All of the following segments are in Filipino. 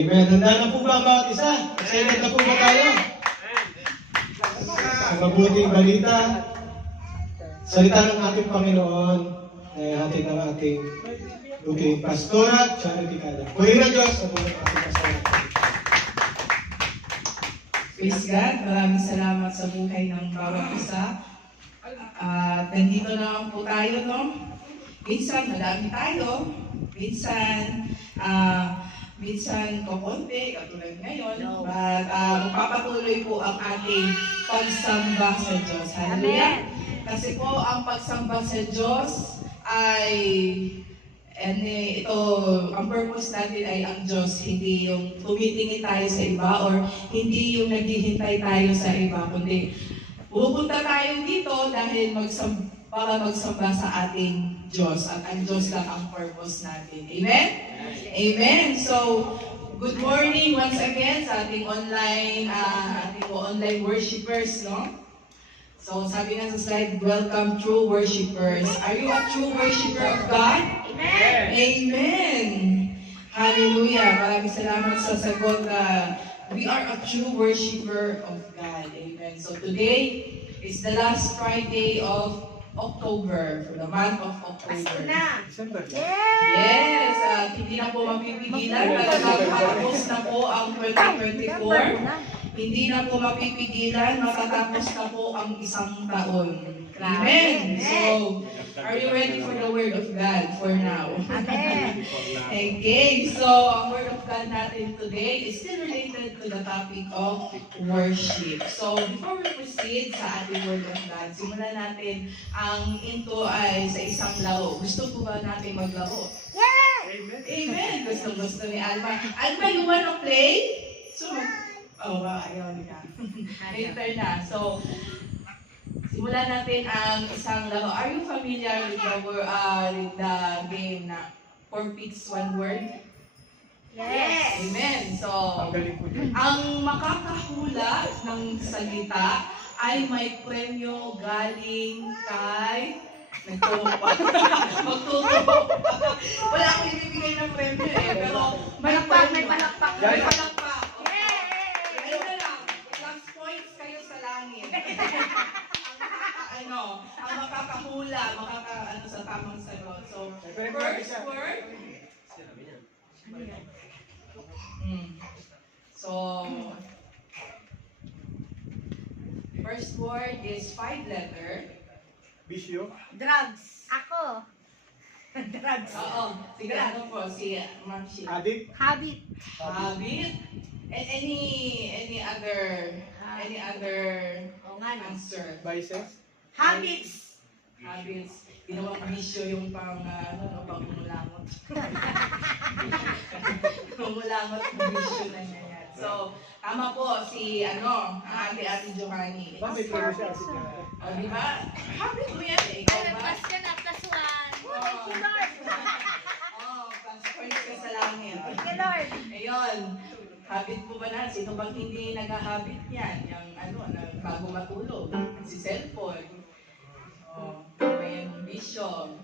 Amen. Handa na po ba ang bawat isa? Excited na po ba tayo? Ang mabuting balita, salita ng ating Panginoon, ay hatid ng ating buting pastora, Charity Cada. Purihin ang Diyos sa buong ating pastora. Praise God, maraming salamat sa buhay ng bawat isa. At nandito naman po tayo, no? Minsan madami tayo, minsan kokonti, katulad ngayon. But magpapatuloy po ang ating pagsamba sa Diyos. Hallelujah! Kasi po ang pagsamba sa Diyos ay ang purpose natin ay ang Diyos, hindi yung tumitingin tayo sa iba or hindi yung naghihintay tayo sa iba, kundi pupunta tayo dito dahil para magsamba sa ating Diyos at ang Diyos lang ang purpose natin. Amen? Amen! So, good morning once again sa ating online worshipers, no? So, sabi nga sa slide, welcome true worshipers. Are you a true worshiper of God? Amen! Amen! Hallelujah! Maraming salamat sa sagot na we are a true worshiper of God. Amen. So today is the last Friday of October, for the month of October. Yes! Hindi na po mapipigilan. Matatapos na po ang 2024. Hindi na po mapipigilan. Matatapos na po ang isang taon. Amen! So, are you ready for the Word of God for now? Amen! Okay, so ang Word of God natin today is still related to the topic of worship. So, before we proceed sa ating Word of God, simulan natin ang into ay sa isang laro. Gusto po ba natin maglaro? Yeah! Amen! Amen! Gusto ni Alma. Alma, you wanna play? So, ayaw ka. Later na. So, simulan natin ang isang laro. Are you familiar with the game na 4 picks, 1 word? Yes! Amen. So, ang makakahula ng salita ay may premyo galing kay magtutuwa. Wala akong ibibigay ng premyo pero may palakpak. May palakpak. Ayun na lang. Plus points kayo sa langit. Ang makakahula, sa tamang sagot. So, first word. So, first word is 5 letter. Bisyo. Drugs. Ako. Drugs. Oo. Sige, ano po? Si Ma'am Shi. Adik. Habit. Habit. And any other answer? Vices. Habits. Habits. Ginawang bisyo yung pangmulangot. Pangmulangot ng bisyo na yan. So, tama po si ang ate Johanny. Bakit ko siya? O, di ba? Habit mo yan eh. Ikaw ba? Plus ka na, plus 1. Thank you, Lord. Plus points ka sa langit. Thank you, Lord. Ayun. Habit po ba na? Sino bang hindi nag-habit yan? Yung bago matulog. Si cellphone. Yung bisyo.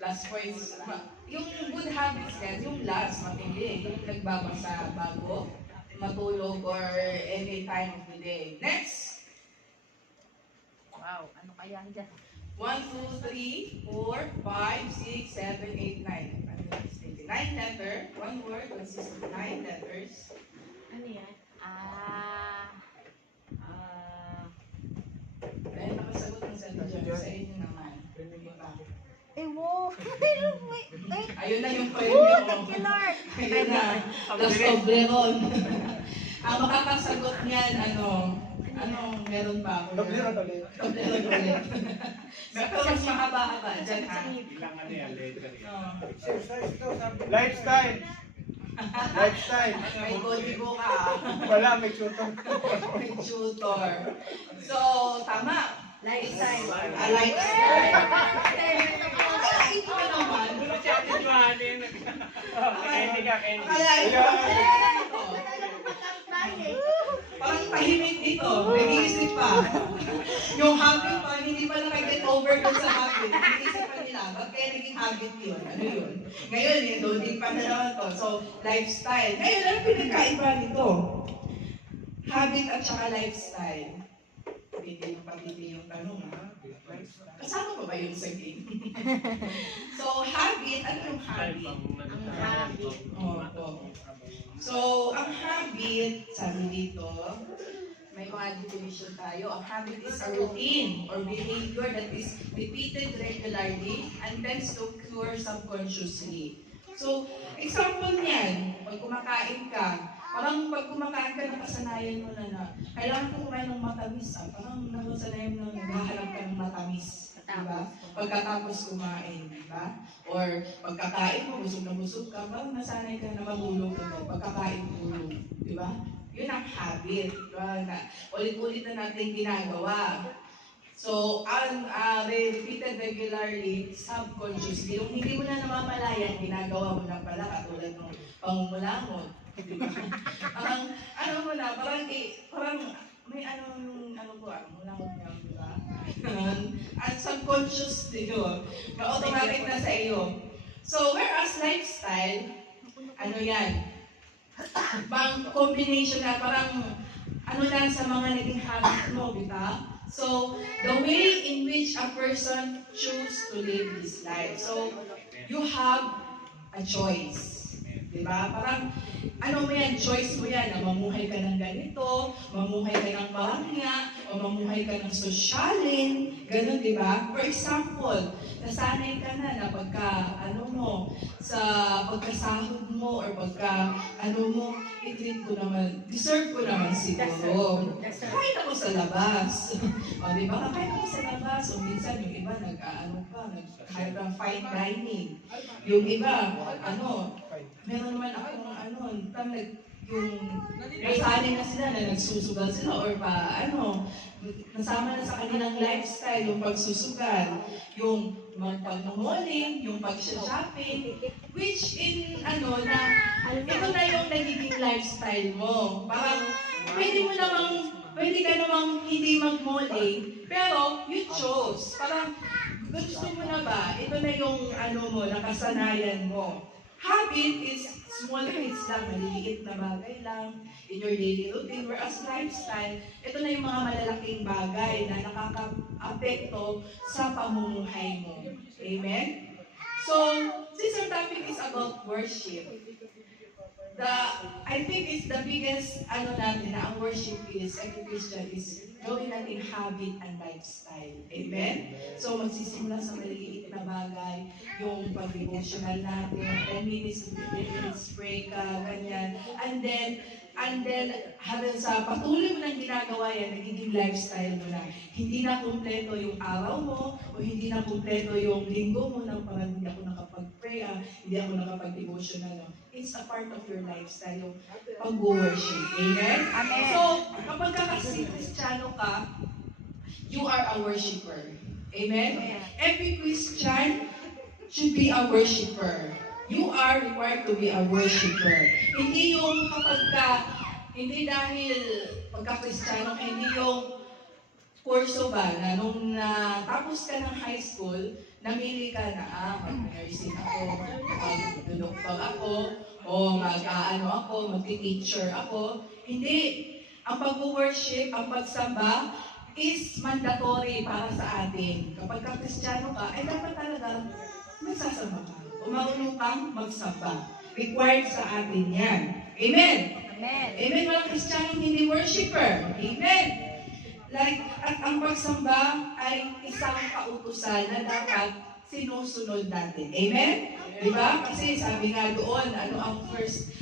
Plus points. Yung good habits yan, yung last, matindi. Yung nagbabasa bago matulog or any time of the day. Next! Wow, ano kaya dyan? 1, 2, 3, 4, 5, 6, 7, 8, 9. 9 letter. 1 word consists of 9 letters. Ano yan? Dahil nakasagot ng sa inyo naman. Ewo. Ayun na yung Thank you, Lord. Ayun na. Plus Toblerone. Ang makakasagot niyan, meron pa ako. Toblerone ulit. Pero mas mahaba-haba. Diyan ha. Lifestyle. May kodigo ka. Wala, may tutor. May tutor. So, tama. Lifestyle. Lifestyle. Ito ka naman. Akalain ko. Parang tahimik dito. Nag-iisip pa. Yung habit pa, hindi pa na get over dun sa habit. Nag-iisip pa nila, na, ba't kaya naging habit yun? Ano yun? Ngayon, loading pa na naman to. So, lifestyle. Ngayon, ano pinagkaiba nito? Habit at saka lifestyle. Hindi yung tanong, ha? Kasama ba yun sa game? So, habit, ano yung habit? Ang habit. Oo. So, ang habit, sabi dito, may mga definition tayo. A habit is a routine or behavior that is repeated regularly and tends to occur subconsciously. So, example niyan, pag kumakain ka, parang pag kumakain ka, nakasanayan mo na kailangan ko kumain ng matamis. Parang nakasanayan mo na naghahanap ka ng matamis. Diba? Pagkatapos kumain, diba? Or pagkakain mo, busog na busog ka, parang nasanay ka na magulog ka pagkakain tulog. Diba? Yun ang habit. Diba? Na, ulit-ulit na natin ginagawa. So, ang repeated regularly, subconsciously, yung hindi mo na namamalayan, ginagawa mo na pala, katulad ng pangumulangot. Diba? Parang, mo na, parang may mulangot niya, diba? At subconsciously yun, na-automatic na sa iyo. So, whereas lifestyle, ano yan? Bang combination na parang lang sa mga naging habit mo, diba? So, the way in which a person choose to live his life. So, you have a choice. Diba? Parang, mo yan, choice mo yan, na mamuhay ka ng ganito, mamuhay ka ng bahangya, o mamuhay ka ng sosyalin, ganun, diba? For example, nasanay ka na pagka, sa pagkasahod mo, or pagka, i-treat ko naman, deserve ko naman siguro. Kain ako sa labas. O, diba? Kakain ako sa labas. O, minsan, yung iba, nag-hire ng fine dining. Yung iba, meron naman akong yung nasanay na sila na nagsusugal sila or nasama na sa kanilang lifestyle yung pagsusugal, yung pag-malling, yung pag-shopping, which in ito na yung nagiging lifestyle mo. Parang pwede ka namang hindi mag-malling, pero you chose. Parang gusto mo na ba? Ito na yung nakasanayan mo. Habit is small things lang, maliliit na bagay lang in your daily routine. Whereas lifestyle, ito na yung mga malalaking bagay na nakaka-apekto sa pamumuhay mo. Amen? So, since our topic is about worship, I think it's the biggest natin na ang worship is, every Christian is gawin natin habit and lifestyle. Amen? So, magsisimula sa maliliit na bagay, yung pag-devotional natin, 10 minutes pray ka, ganyan. And then, hanggang sa patuloy mo nang ginagawa yan, nagiging lifestyle mo na. Hindi na kumpleto yung araw mo, o hindi na kumpleto yung linggo mo na parang hindi ako nakapag-pray, hindi ako nakapag-devotional. It's a part of your lifestyle, yung pag-worship. Amen? Amen. So, kapag kasi Kristiyano ka, you are a worshiper. Amen? Every Christian should be a worshiper. You are required to be a worshiper. Hindi yung hindi dahil pagka-Kristiyano, hindi yung kurso ba na nung tapos ka ng high school, namili ka na, mag-nursing ako, mag-doktor ako, o mag-teacher ako. Hindi. Ang pag-worship, ang pagsamba, is mandatory para sa atin. Kapag ka-Kristiyano ka, ay dapat talaga magsasamba ka. O marunong kang magsamba. Required sa atin yan. Amen? Amen. Amen, mga Kristiyanong hindi worshiper. Amen. At ang pagsamba ay isang kautusan na dapat sinusunod natin. Amen? Diba? Kasi sabi nga doon, ang first,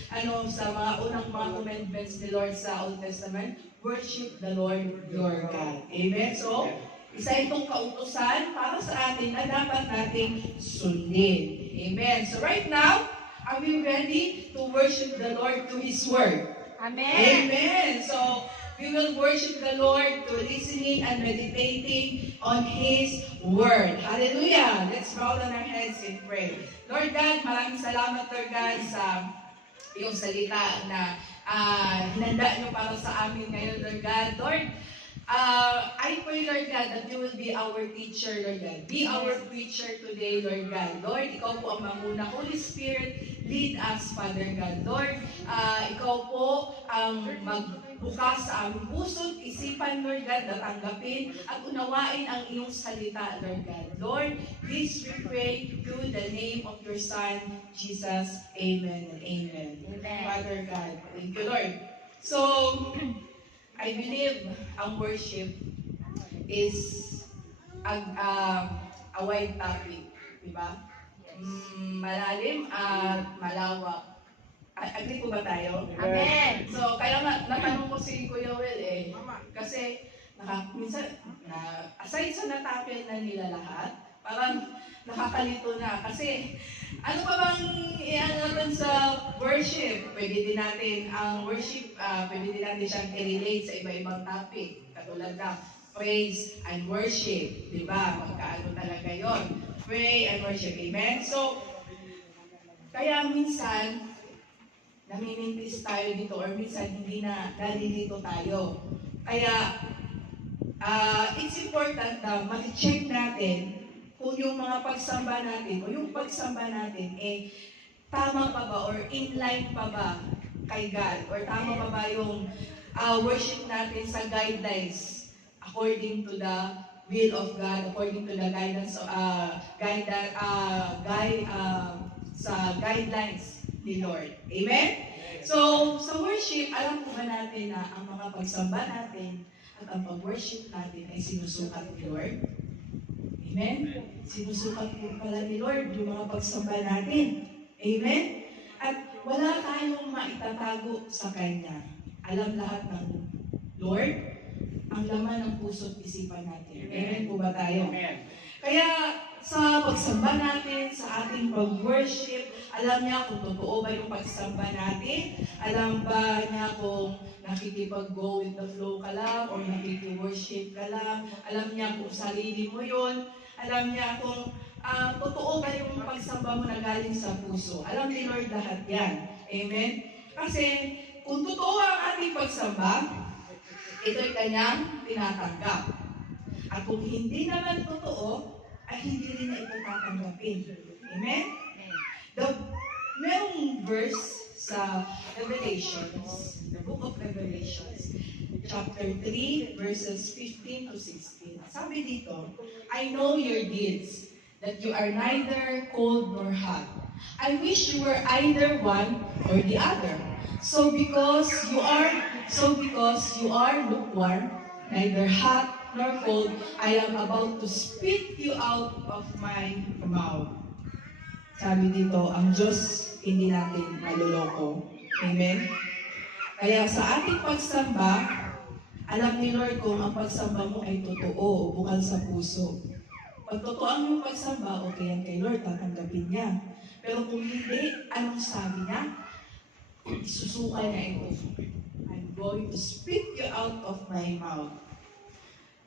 sa mga unang mga commandments ni Lord sa Old Testament, worship the Lord your God. Amen? So, isa itong kautusan para sa atin na dapat nating sundin. Amen. So right now, are we ready to worship the Lord through His Word? Amen. Amen. So, we will worship the Lord through listening and meditating on His Word. Hallelujah. Let's bow down our heads and pray. Lord God, maraming salamat, Lord God, sa iyong salita na hinanda niyo para sa amin ngayon, Lord God. Lord, I pray, Lord God, that you will be our teacher, Lord God. Be our preacher today, Lord God. Lord, ikaw po ang manguna. Holy Spirit, lead us, Father God. Lord, ikaw po ang magbukas sa aming puso't isipan, Lord God, na tanggapin at unawain ang iyong salita, Lord God. Lord, this we pray through the name of your Son, Jesus. Amen and amen. Amen. Father God, thank you, Lord. So, I believe ang worship is a wide topic, di ba? Malalim at malawak. Agree po ba tayo? Amen. So, kaya nga, natanong ko si Kuya Will kasi minsan, aside sa natapil na nila lahat, parang nakakalito na. Kasi, ano pa bang iyan natin sa worship? Pwede din natin, ang worship, pwede din natin siyang i-relate sa iba-ibang topic. Katulad ng praise and worship. Di ba? Magkaano talaga yon. Pray and worship. Amen? So, kaya minsan, namimintis tayo dito or minsan hindi na nalilito tayo. Kaya, it's important na mag-check natin kung yung mga pagsamba natin o yung pagsamba natin tama pa ba or inline pa ba kay God or tama pa ba yung worship natin sa guidelines according to the will of God, according to the guidance sa guidelines ni Lord. Amen? So, sa worship, alam po ba natin na ang mga pagsamba natin at ang pag-worship natin ay sinusukat ni Lord? Amen? Sinusukat po pala ni Lord yung mga pagsamba natin. Amen? At wala tayong maitatago sa Kanya. Alam lahat ng Lord ang laman ng puso't isipan natin. Amen po ba tayo? Amen. Kaya sa pagsamba natin, sa ating pag-worship, alam niya kung totoo ba yung pagsamba natin? Alam ba niya kung nakikipag-go with the flow ka lang or nakiki-worship ka lang? Alam niya kung sarili mo yun? Alam niya kung totoo ba yung pagsamba mo na galing sa puso? Alam ni Lord lahat yan. Amen? Kasi kung totoo ang ating pagsamba, ito'y kanyang tinatanggap. At kung hindi naman totoo, ay hindi rin na ito tatanggapin. Amen? Merong verse sa Revelations, the book of Revelations, chapter 3, verses 15 to 16. Sabi dito, I know your deeds, that you are neither cold nor hot. I wish you were either one or the other. So because you are lukewarm, neither hot nor cold, I am about to spit you out of my mouth. Sabi dito, ang Diyos hindi natin maluloko. Amen? Kaya sa ating pagsamba, alam ni Lord kung ang pagsamba mo ay totoo o bukal sa puso. Pag totoo ang iyong pagsamba, okay yan kay Lord, tatanggapin niya. Pero kung hindi, anong sabi niya? Isusuka niya ito. I'm going to spit you out of my mouth.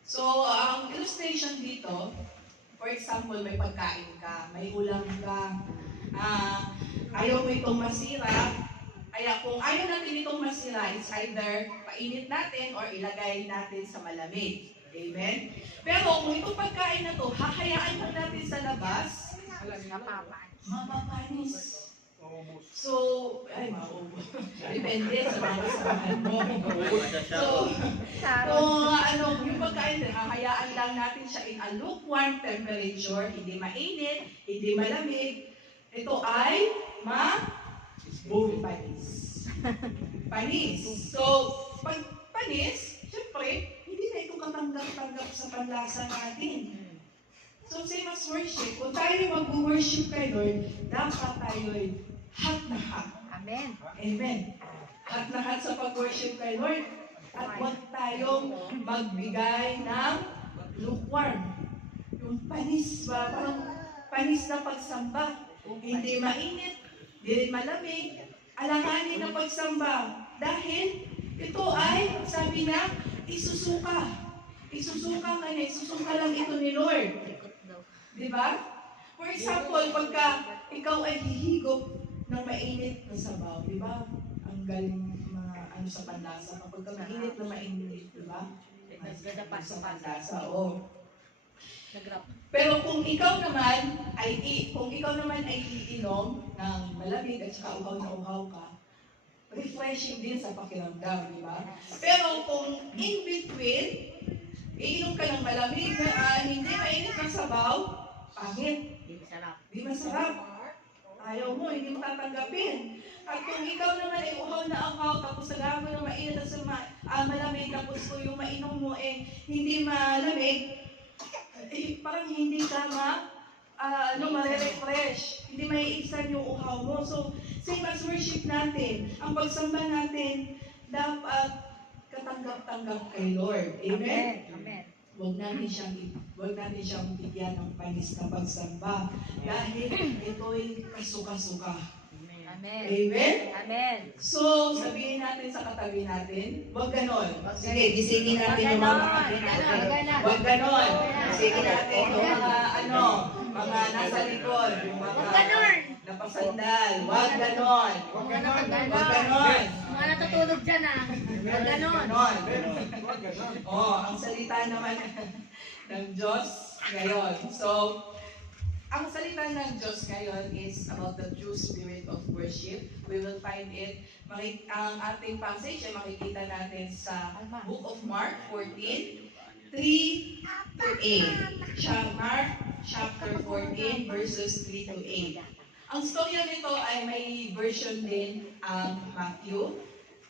So, ang illustration dito, for example, may pagkain ka, may ulam ka, ayaw mo itong masira, kaya kung ayaw natin itong masira, it's either painit natin or ilagay natin sa malamig. Amen? Pero kung itong pagkain na to, hahayaan lang natin sa labas, mapapanis. So, ay, maubos. Depende sa mga kasamahan mo. So, yung pagkain, hahayaan lang natin siya in a lukewarm temperature, hindi mainit, hindi malamig. Ito ay panis. Panis. So, pag panis, syempre, hindi na ito katanggap-tanggap sa panlasa natin. So, same as worship. Kung tayo mag-worship kay Lord, dapat tayo'y hot na hot. Amen. Amen. Hot na hot sa pag-worship kay Lord. At huwag tayong magbigay ng lukewarm. Yung panis ba? Parang panis na pagsamba. Hindi mainit, hindi rin malamig. Alanganin na pagsamba. Dahil ito ay, sabi na, isusuka. Isusuka ka na. Isusuka lang ito ni Lord. Diba? For example, pagka ikaw ay hihigop ng mainit na sabaw, diba? Ang galing mga sa panlasa. Kapag mainit na mainit, diba? sa panlasa. Oh. Nag-rap. Pero kung ikaw naman ay iinom ng malamig at saka uhaw na uhaw ka, refreshing din sa pakiramdam, di ba? Pero kung in between, iinom ka ng malamig na hindi mainit ng sabaw, pangit. Di masarap. Ayaw mo, hindi mo tatanggapin. At kung ikaw naman ay uhaw na uhaw, tapos nagawa mo ng mainit at malamig, tapos kung yung mainom mo hindi malamig, parang hindi ka ma-refresh. Hindi maiibsan yung uhaw mo. So, same as worship natin. Ang pagsamba natin, dapat katanggap-tanggap kay Lord. Amen? Amen. Huwag natin siyang bigyan ng panis na pagsamba. Dahil ito'y kasuka-suka. Amen. Amen? Amen. So, sabihin natin sa katabi natin, huwag ganon. Sige, gisingin natin yung mga huwag ganon. Gisingin natin yung mga nasa likod, yung mga napasandal. Huwag ganon. Huwag ganon. Mga natutulog dyan Huwag ganon. Ang salita naman ng Diyos ngayon. So, ang salita ng Diyos ngayon is about the true spirit of worship. We will find it, ang ating passage ay makikita natin sa Book of Mark 14, 3 to 8. Mark chapter 14, verses 3 to 8. Ang storya nito ay may version din ang Matthew.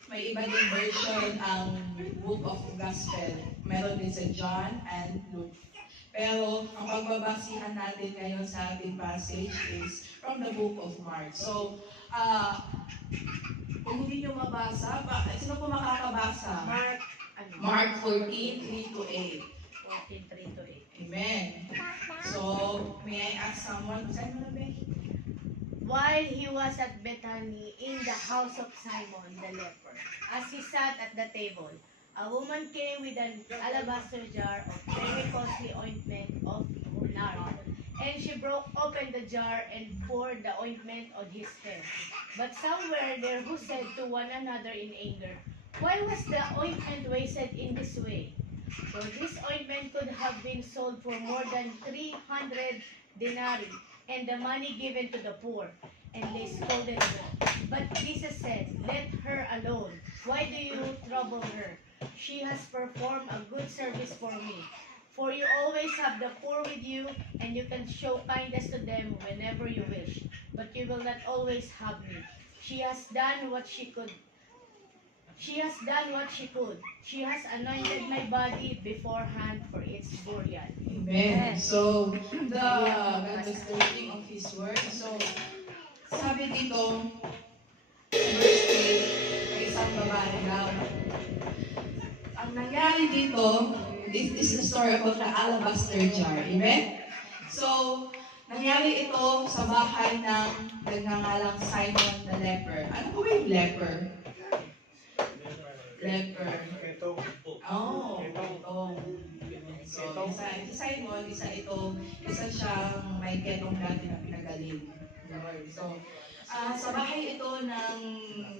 May iba din version ang Book of Gospel. Meron din sa John and Luke. Pero ang pagbabasihan natin ngayon sa ating passage is from the Book of Mark. So, kung hindi nyo mabasa, sino po makakabasa? Mark 14, 3 to 8. 14, 3 to 8. Amen. So, may I ask someone, saan mo na ba? While he was at Bethany in the house of Simon the leper, as he sat at the table, a woman came with an alabaster jar of very costly ointment of nard, and she broke open the jar and poured the ointment on his head. But some were there who said to one another in anger, "Why was the ointment wasted in this way? For this ointment could have been sold for more than 300 denarii, and the money given to the poor." And they scolded her. But Jesus said, "Let her alone. Why do you trouble her? She has performed a good service for me. For you always have the poor with you, and you can show kindness to them whenever you wish. But you will not always have me. She has done what she could. She has anointed my body beforehand for its burial." Amen. So, God is the reading of His Word. So, sabi dito, verse 8, may isang babae daw. Ang nangyari dito, this is the story about the alabaster jar. Amen? So, nangyari ito sa bahay ng nagngangalang Simon the leper. Ano po ba yung leper? Leper. So, isa Simon, isa siyang may ketong dati na pinagaling. So, sa bahay ito ng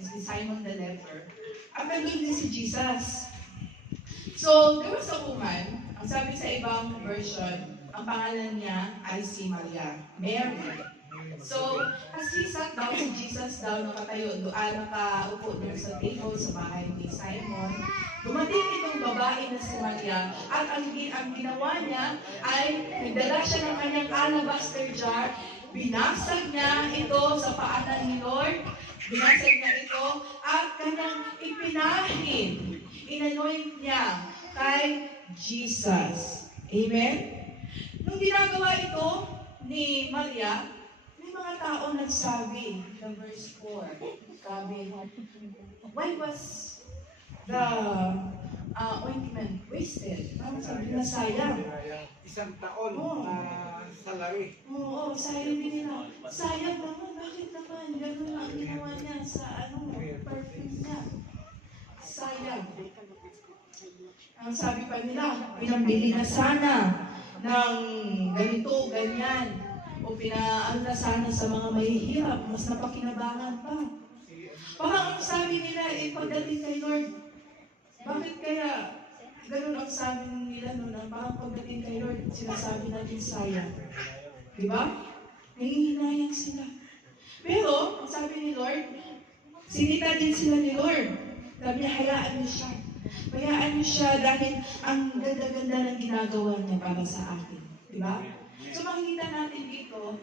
si Simon the leper, at nandun din si Jesus. So, there was a woman, ang sabi sa ibang version, ang pangalan niya ay si Maria, Mary. So, as he sat down, si Jesus daw nakatayo, nakaupo doon sa table sa bahay ni Simon. Dumating itong babae na si Maria, at ang ginawa niya ay nagdala siya ng kanyang alabaster jar, binasag niya ito sa paanan ni Lord, binasag niya ito, at kanyang ipinahin, inanoint niya kay Jesus. Amen? Nung ginagawa ito ni Maria, may mga tao nagsabi, sa verse 4, sabi, "Why was the ointment wasted?" Parang sabi na sayang. Isang taon salary. Oo, sayang din nila. Sayang naman, bakit naman? Ganun ang ginawa niya sa perfume niya. Sayang. Ang sabi pa nila, pinambili na sana ng ganito, ganyan. O pinaano na sana sa mga mahihirap, mas napakinabangan pa. Parang ang sabi nila, pagdating kay Lord, bakit kaya ganun ang sabi nila noon, na parang pagdating kay Lord, sinasabi natin sayang. Di ba? Nangihinayang sila. Pero, ang sabi ni Lord, sinita din sila ni Lord. Sabi niya, hayaan niyo siya. Hayaan niyo siya dahil ang ganda-ganda ng ginagawa niya para sa akin. Di ba? So makikita natin dito,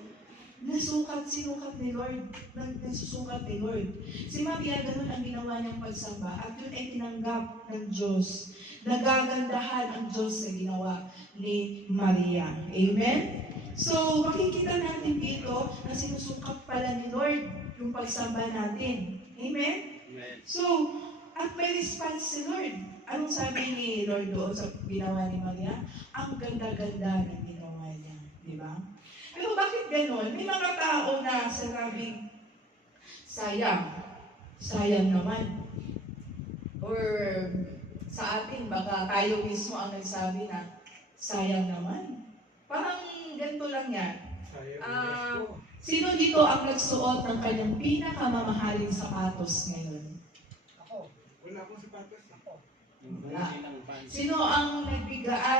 sinukat ni Lord, nagsusukat ni Lord. Si Maria, ganun ang ginawa niyang pagsamba at yun ay tinanggap ng Diyos. Nagagandahan ang Diyos sa ginawa ni Maria. Amen? So, makikita natin dito na sinusukat pala ni Lord yung pagsamba natin. Amen? So, at may response si Lord. Anong sabi ni Lord doon sa ginawa ni Maria? Ang ganda-ganda ng ginawa niya. Di ba? Pero bakit ganon? May mga tao na sinabing, sayang. Sayang naman. Or sa atin, baka tayo mismo ang nagsabi na, sayang naman. Parang ganito lang yan. Sino dito ang nagsuot ng kanyang pinakamamahaling sapatos ngayon? Ako. Wala akong sapatos. Ako. Wala. Sino ang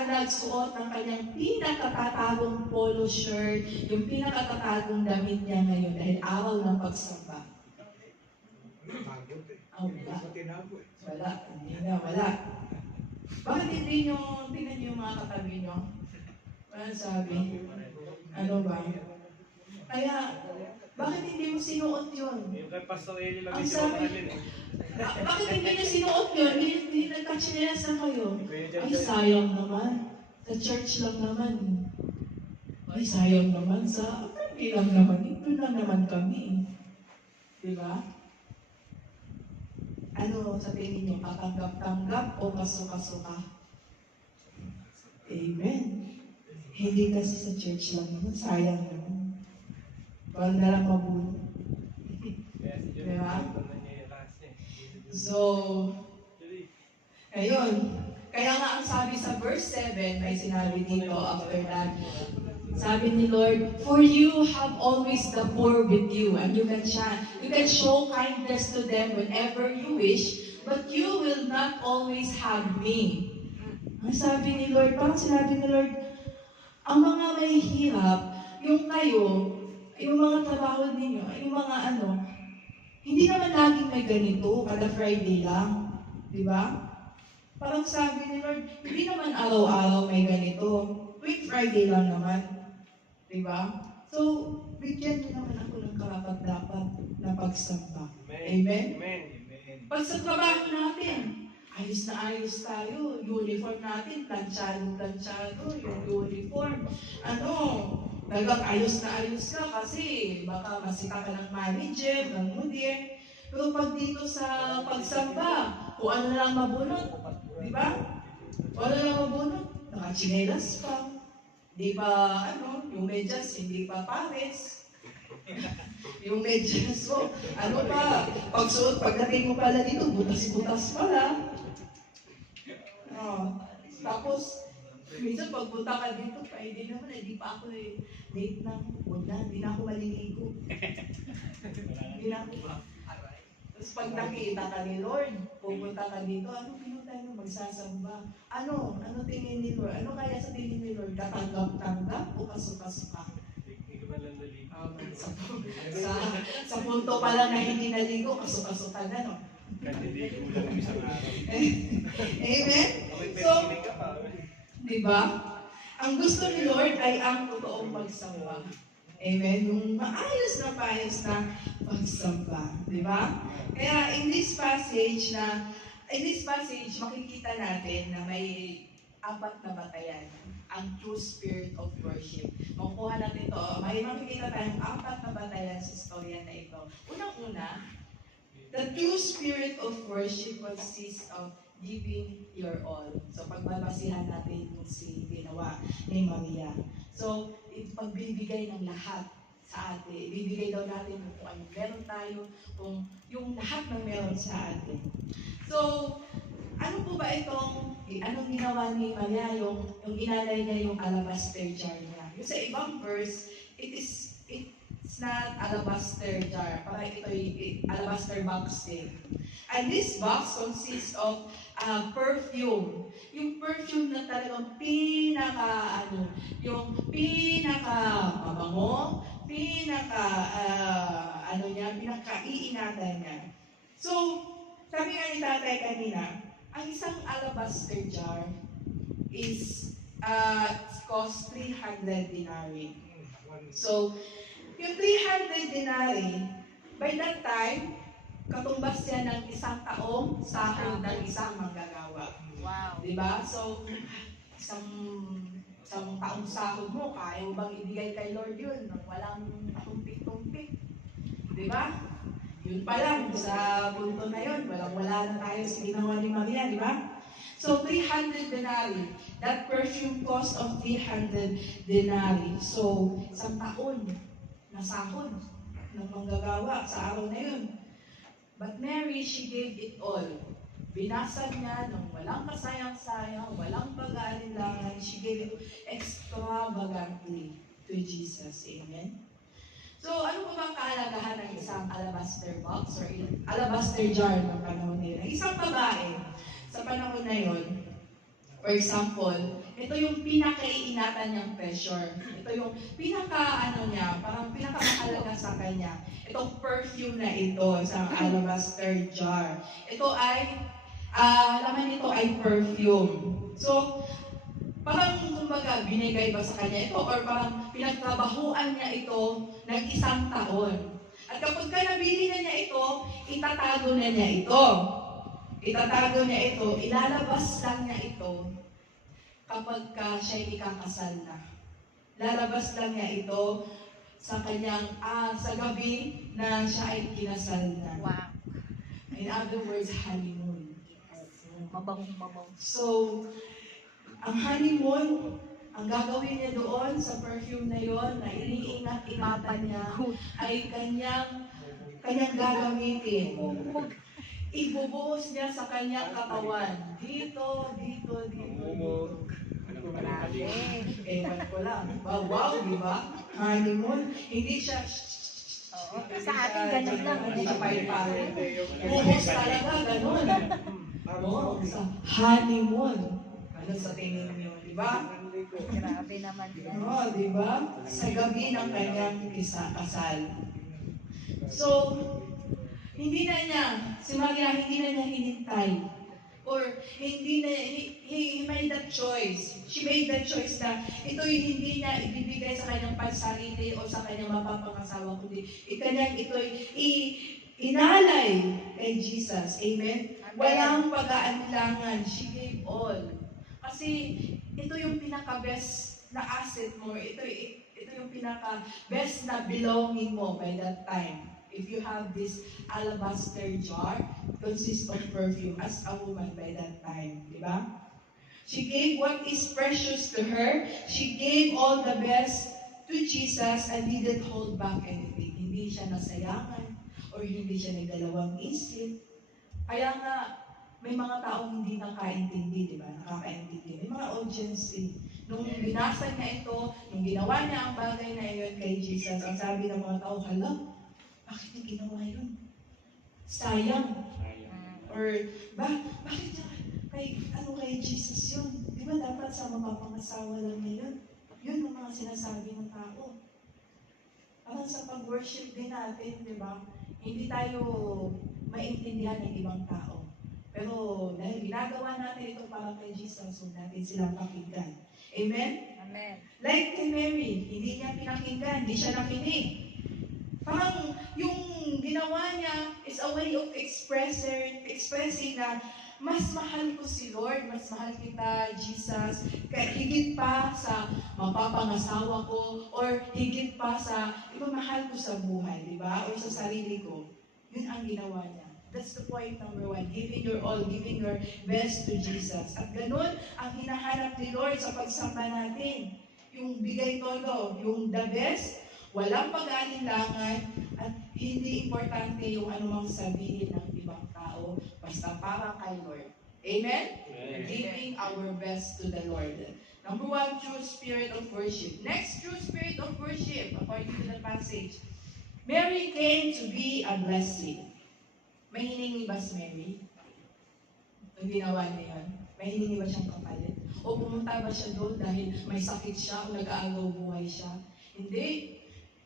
nagsuot ng kanyang pinakatatagong polo shirt, yung pinakatatagong damit niya ngayon dahil araw ng pagsamba? Pagod eh. Wala. Ako tinago eh. Wala. Hindi na, wala. Bakit hindi nyo, tingnan nyo yung mga katabi nyo? Ano sabi? Ano ba? Kaya, bakit hindi mo sinuot yun? Yung kay Pastor Eli lang Ang yung sabi, sinuot natin eh. bakit hindi nyo sinuot yun? Hindi nagkachinelas na kayo. Ay, sayang naman. Sa church lang naman. Ay, sayang naman sa, hindi lang naman. Ito lang naman kami. Diba? Ano sa tingin nyo? Katanggap-tanggap o kasuka-suka? Amen. Hindi kasi sa church lang naman. Sayang naman. Bawal na lang mabuno. Kaya si Judy, Diba? ito na niya yung last niya. So, Judy, ayun. Kaya nga ang sabi sa verse 7, may sinabi dito after that, sabi ni Lord, for you have always the poor with you, and you can show kindness to them whenever you wish, but you will not always have me. Ang sabi ni Lord, parang sinabi ni Lord, ang mga may hirap, yung kayo, yung mga trabaho ninyo, yung mga hindi naman laging may ganito, kada Friday lang. Di ba? Parang sabi ni Lord, hindi naman araw-araw may ganito. Week Friday lang naman. Di ba? So, bigyan niyo naman ako ng karapat-dapat na pagsamba. Amen? Amen. Pag sa trabaho natin, ayos na ayos tayo. Uniform natin, planchado, yung uniform. Talagang ayos na ayos ka kasi baka masita ka ng manager, ng mudir. Pero pag dito sa pagsamba, kung ano lang mabunot, di ba? Kung ano lang mabunot, nakachinelas pa. Di ba, yung medyas, hindi pa pares. Yung medyas mo, pagsuot, pagdating mo pala dito, butas-butas pala. Tapos, minsan pagpunta ka dito, pwede naman, hindi pa ako late na, huwag na, hindi na ako maliligo. Hindi na ako. Tapos pag nakita ka ni Lord, pupunta ka dito, pinunta mo, magsasamba? Ano tingin ni Lord? Ano kaya sa tingin ni Lord? Katanggap-tanggap o kasuka-suka? Hindi ko man lang naligo. Sa punto pala na hindi naligo, kasuka-suka na, no? Kaniligo lang kami sa araw. Amen? So, di ba? Ang gusto ni Lord ay ang totoong pagsamba. Amen? Yung maayos na pagsamba. Di ba? Kaya in this passage, makikita natin na may 4 na batayan. Ang true spirit of worship. Makukuha natin ito. May makikita tayong 4 na batayan sa istorya na ito. Unang-una, the true spirit of worship consists of giving your all. So, pagbabasihan natin kung ginawa ni Maria. So, pagbibigay ng lahat sa atin. Ibibigay daw natin kung ano meron tayo, kung yung lahat ng meron sa atin. So, ano po ba anong ginawa ni Maria, yung inalay niya yung alabaster jar niya? Yung sa ibang verse, it's not alabaster jar. Parang ito yung alabaster box din. And this box consists of perfume. Yung perfume na talagang yung pinaka pinaka-iingatan niya. So, sabi nga ni tatay kanina, ang isang alabaster jar is cost 300 denarii. So, yung 300 denarii, by that time, katumbas yan ng isang taong sahod ng isang manggagawa. Wow. Diba? So, isang taong sahod mo, kaya mo bang ibigay kay Lord yun nang walang tumpik-tumpik? Diba? Yun pa lang, sa punto na yun, wala na tayo sa ginawa ni Maria, diba? So, 300 denarii. That perfume cost of 300 denarii. So, isang taon na sahod ng manggagawa sa araw na yun. But Mary, she gave it all. Binasag niya nung walang kasayang-sayang, walang pag-aalinlangan. She gave it extravagantly to Jesus. Amen? So, ano po bang kahalagahan ng isang alabaster box or alabaster jar ng panahon nila? Isang babae, sa panahon na yon, for example, ito yung pinaka-iingatan niyang treasure. Ito yung parang pinaka-mahalaga sa kanya. Itong perfume na ito, isang alabaster jar. Ito ay, laman nito ay perfume. So, parang kumbaga, binigay ba sa kanya ito or parang pinagtrabahuan niya ito ng isang taon. At kapag nabili na niya ito, itatago na niya ito. Itatago niya ito, ilalabas lang niya ito kapag siya'y ikakasal na. Lalabas lang niya ito sa kanyang, sa gabi na siya ay kinasal na. Wow. In other words, honeymoon. Mabang-mabang. So, ang honeymoon, ang gagawin niya doon sa perfume na yon na iniingat-ingatan niya ay kanyang gagamitin. Ibubuhos niya sa kanyang katawan. Dito. Ewan ko lang. Wow, di ba? Honeymoon. Hindi siya, Oo. Sa atin, ganun lang. hindi siya pare-pare. Buhos talaga, ganun. Oo, sa honeymoon. Ano sa tingin niyo, di ba? Grabe naman yan. Oo, di ba? Sa gabi ng kanyang kasal. So, si Maria, hindi na niya hinintay. Or, he made that choice. She made that choice na ito'y hindi niya ibibigay sa kanyang pansarili o sa kanyang mapapangasawa, kundi ito'y inalay kay Jesus. Amen? Walang pag-aalinlangan. She gave all. Kasi ito yung pinaka-best na asset mo. Ito yung pinaka-best na belonging mo by that time. If you have this alabaster jar, consists of perfume as a woman by that time. Di ba? She gave what is precious to her. She gave all the best to Jesus and didn't hold back anything. Hindi siya nasayangan or hindi siya nagdalawang isip. Kaya nga, may mga taong hindi nakaintindi, di ba? Nakakaintindi. May mga audience nung binasa niya ito, nung ginawa niya ang bagay na iyon kay Jesus, ang sabi ng mga tao, hala, bakit niya ginawa yun? Sayang. Or, bakit niya kay Jesus yun? Di ba dapat sa mapapangasawa lang niya yun? Yun ang mga sinasabi ng tao. Parang sa pag-worship din natin, di ba? Hindi tayo maintindihan ng ibang tao. Pero dahil ginagawa natin ito para kay Jesus, huwag natin silang pakinggan. Amen? Amen. Like kay Mary, hindi niya pinakinggan, hindi siya nakinig. Parang yung ginawa niya is a way of expressing na mas mahal ko si Lord, mas mahal kita, Jesus, higit pa sa mapapangasawa ko, or higit pa sa, mahal ko sa buhay, di ba? Or sa sarili ko. Yun ang ginawa niya. That's the point number 1. Giving your all, giving your best to Jesus. At ganun ang hinahanap ni Lord sa pagsamba natin. Yung bigay todo, yung the best, walang pag-aalinlangan, at hindi importante yung anumang sabihin ng ibang tao, basta para kay Lord. Amen? Amen. Giving our best to the Lord. Number 1, true spirit of worship. Next, true spirit of worship, according to the passage. Mary came to be a blessing. May hiningi ba si Mary? Nung ginawa niya yun? May hiningi ba siyang kapalit? O pumunta ba siya doon dahil may sakit siya o nag-aagaw buhay siya? Hindi.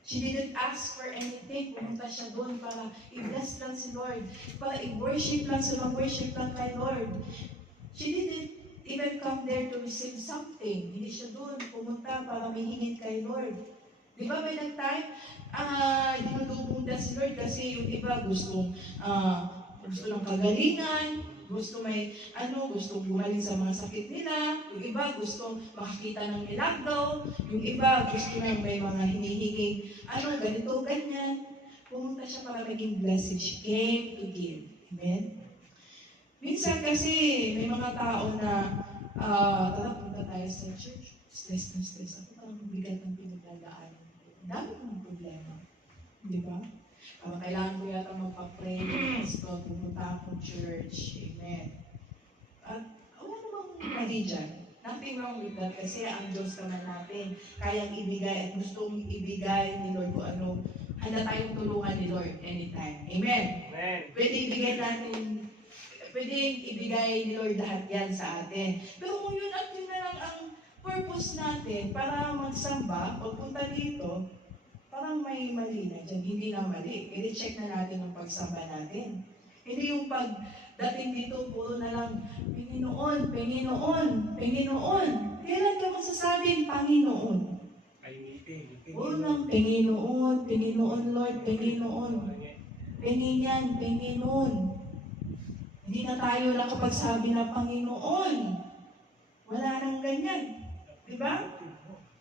She didn't ask for anything. Pumunta siya doon para i-bless lang si Lord. Para i-worship lang sa mag-worship lang kay Lord. She didn't even come there to receive something. Hindi siya doon pumunta para may hingin kay Lord. Di ba may nag-time? Dinudubunda si Lord kasi yung iba gusto ng kagalingan, gusto gumaling sa mga sakit nila, yung iba gusto makakita ng milagro, yung iba gusto na may mga hinihinging, ganito, ganyan. Pumunta siya para maging blessed. She came to give. Amen? Minsan kasi may mga tao na, tara punta tayo sa church, stress na stress ako, parang bigat ng pinagdadaanan. Dami kong problema. Di ba? Kailangan ko yata magpa-pray, pastor, pumunta akong church. Amen. At wala namang mali dyan. Nothing wrong with that kasi ang Diyos naman natin kayang ibigay at gustong ibigay ni Lord kung ano. Handa tayong tulungan ni Lord anytime. Amen. Amen. Pwede ibigay ni Lord lahat yan sa atin. Pero kung yun at yun na lang ang purpose natin para magsamba, pagpunta dito, parang may mali na dyan. Hindi na mali. I-check na natin ang pagsamba natin. Hindi yung pagdating dito, puro na lang, Panginoon, Panginoon, Panginoon. Kailan ka masasabing Panginoon? Ay, meeting. Puro lang, Panginoon, Panginoon, Lord, Panginoon. Pangin yan, Panginoon. Hindi na tayo nakapagsabi na Panginoon. Wala nang ganyan. Di ba?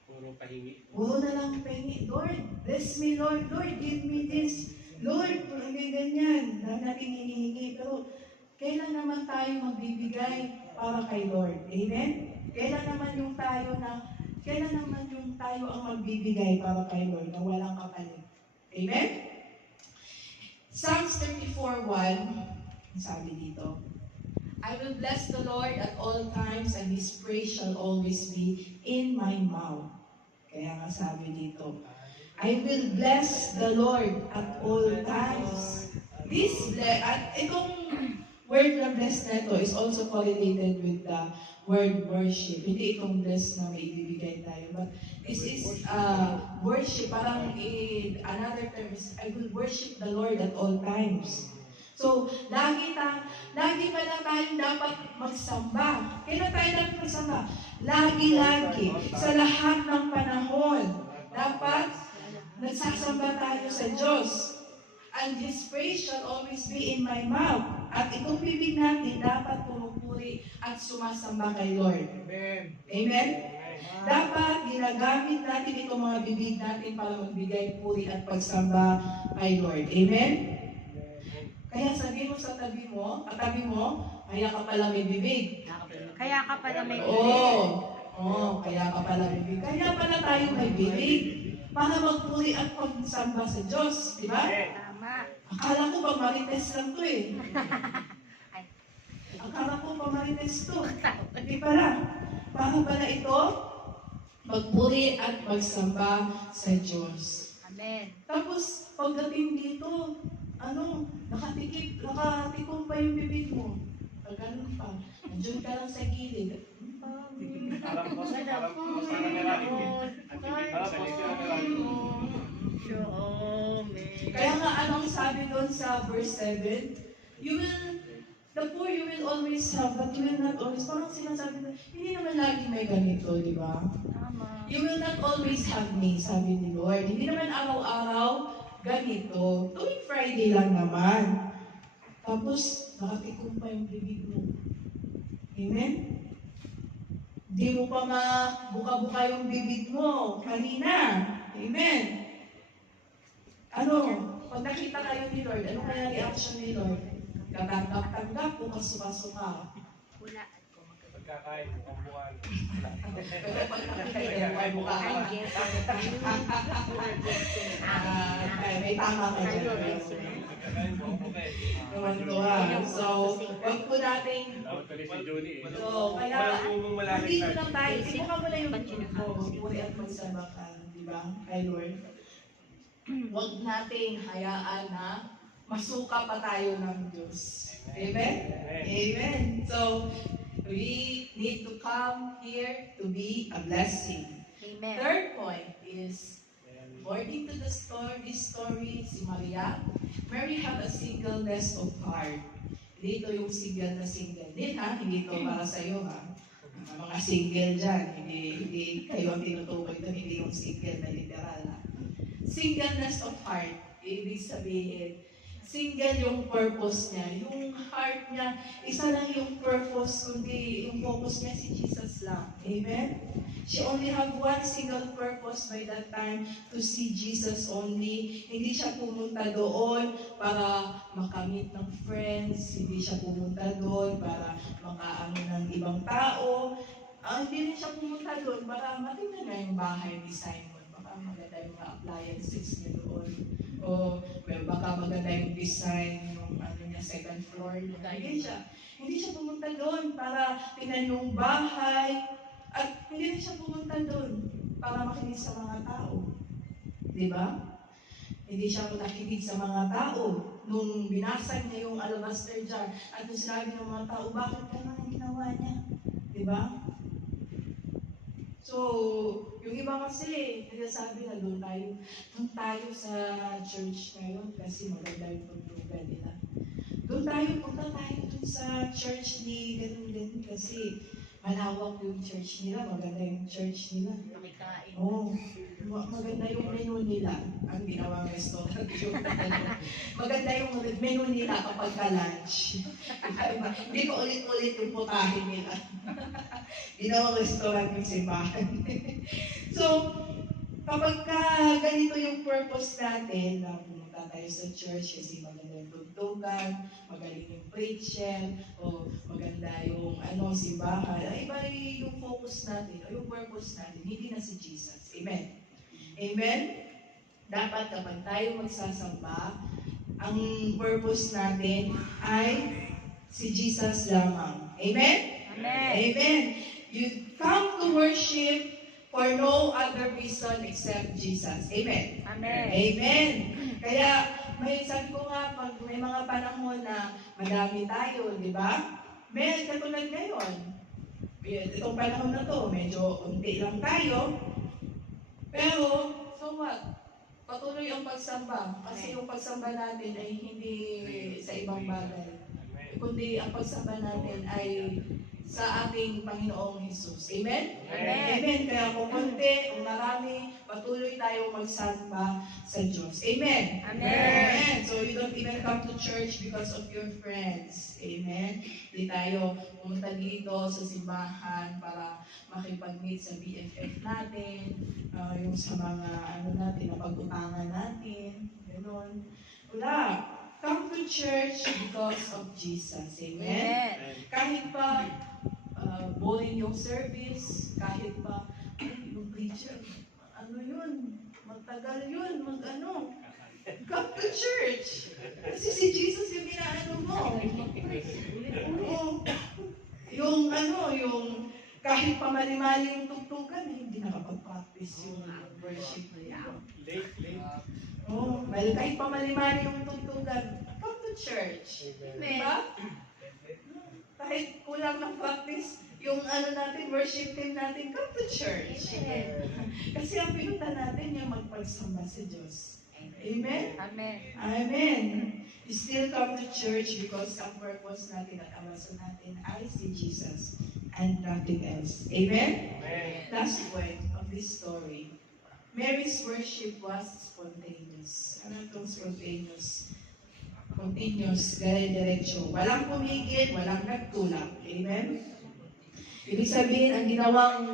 Puro pahingi. Puro na lang pahingi. Lord, bless me, Lord. Lord, give me this. Lord, hindi ganyan. Dahil natin hinihingi. Pero, kailan naman tayo magbibigay para kay Lord? Amen? Kailan naman yung tayo ang magbibigay para kay Lord na walang kapalit? Amen? Psalms 34:1, sabi dito, I will bless the Lord at all times and His praise shall always be in my mouth. Kaya nga sabi dito, I will bless the Lord at all times. At itong word na bless na ito is also correlated with the word worship. Hindi itong bless na may ibibigay tayo. But this is worship. Parang another term is, I will worship the Lord at all times. So, lagi pa na tayong dapat magsamba. Kailan tayo dapat magsamba? Lagi-lagi. Sa lahat ng panahon. Dapat nagsasamba tayo sa Diyos. And His praise shall always be in my mouth. At itong bibig natin dapat pumupuri at sumasamba kay Lord. Amen. Amen? Dapat ginagamit natin itong mga bibig natin para magbigay puri at pagsamba kay Lord. Amen? Kaya sabi mo sa tabi mo, kaya ka pala may bibig. Kaya ka pala may Kaya ka pala may bibig. Kaya pala tayo may bibig. Para magpuri at pagsamba sa Diyos. Di ba? Tama. Akala ko ba marites lang to eh. Akala ko pa marites to. Hindi pala. Para pala ito, magpuri at magsamba sa Diyos. Amen. Tapos, pagdating dito, nakatikom pa yung bibig mo. Pag ganun pa, nandiyan ka lang sa gilid. Parang Kaya nga, anong sabi doon sa verse 7? The poor you will always have, but you will not always, parang sinasabi na, hindi naman lagi may ganito, di ba? Tama. You will not always have me, sabi ni Lord. Hindi naman araw-araw ganito. Tuwing Friday lang naman. Tapos, nakatikom pa yung bibig mo. Amen? Di mo pa mabuka-buka yung bibig mo kanina. Amen? Pag nakita kayo ni Lord, ano kaya reaction ni Lord? Katanggap-tanggap o kasuka-suka? Wala. Pagkakain, pambuhan. Pero pag nakikita, may mukha ka. May tama ka dyan. Pagkakain, okay. Tuwan-tuwa. So, wag po natin. Dapat tuloy si Johnny eh. So, kaya, Walang umong malalim dito na. lang tayo. Ibuka mo na yung bibig mo. Puri at magsama ka. Di ba? Kay Lord. Huwag nating hayaan na masuka pa tayo ng Diyos. Amen? Amen. So, we need to come here to be a blessing. Amen. Third point is, according to this story, si Maria, Mary had a singleness of heart. Hindi ito yung single na single. Hindi ito para sa iyo, ha? Mga single dyan, hindi kayo ang tinutukoy ito, hindi yung single na literal, ha? Singleness of heart, ibig sabihin, single yung purpose niya. Yung heart niya, isa lang yung purpose, kundi yung focus niya si Jesus lang. Amen? She only have one single purpose by that time, to see Jesus only. Hindi siya pumunta doon para makamit ng friends. Hindi siya pumunta doon para makaano ng ibang tao. Hindi rin siya pumunta doon para matingnan na yung bahay ni Simon. Baka maganda yung mga appliances niya doon. O baka maganda yung design ng niya, second floor. Hindi siya pumunta doon para tingnan yung bahay. At hindi rin siya pumunta doon para makinig sa mga tao. Di ba? Hindi siya nakinig sa mga tao. Nung binasag niya yung alabaster jar, at nung sinabi ng mga tao, bakit gano'n ang ginawa niya? Di ba? So, yung iba kasi, nagsasabi na doon tayo sa church ngayon kasi maganda yung pagtugan nila. Punta tayo doon sa church ni ganun kasi malawak yung church nila, maganda yung church nila. Makikain. Oo, maganda yung menu nila. Ang ginawang restaurant yung maganda yung menu nila kapag ka-lunch. Hindi ko ulit-ulit yung putahin nila. Ginawang restaurant yung simbahan. So, kapag ganito yung purpose natin, na pumunta tayo sa church kasi maganda yung tugtugan, magaling yung preacher, o maganda yung simbahan, ay iba yung focus natin, o yung purpose natin, hindi na si Jesus. Amen? Amen? Dapat kapag tayo magsasamba, ang purpose natin ay si Jesus lamang. Amen? Amen. Amen. You come to worship for no other reason except Jesus. Amen. Amen. Amen. Kaya sabi ko nga, pag may mga panahon na madami tayo, di ba? May katulad ngayon. Itong panahon na to, medyo unti lang tayo. Pero, so what? Patuloy ang pagsamba. Kasi yung pagsamba natin ay hindi sa ibang bagay. Kundi ang pagsamba natin ay sa ating Panginoong Jesus. Amen? Amen. Amen. Kaya kung konti, kung marami, patuloy tayo magsamba sa Diyos. Amen? Amen. So you don't even come to church because of your friends. Amen? Hindi tayo pumunta dito sa simbahan para makipag-meet sa BFF natin, yung sa mga natin, na pag-utangan natin, gano'n. Wala. Come to church because of Jesus. Amen? Amen. Kahit pa boring yung service, kahit pa yung preacher, yun, magtagal yun, come to church. Kasi si Jesus yung inaano mo. Yung kahit pa mali-mali yung tugtugan, hindi nakapag-practice yung worship niya. Well, kahit pa mali-mali yung tugtugan, come to church. Diba? Kahit kulang ng practice, yung natin, worship team natin, come to church. Amen. Kasi ang pinunta natin yung magpagsamba sa Diyos. Amen? Amen. Amen. You still come to church because ang purpose natin at ang rason natin ay si Jesus and nothing else. Amen? Amen. Last point of this story. Mary's worship was spontaneous. Ano itong spontaneous? Continuous, dire-diretso. Walang pumigil, walang nagtulak. Amen? Ibig sabihin, ang ginawang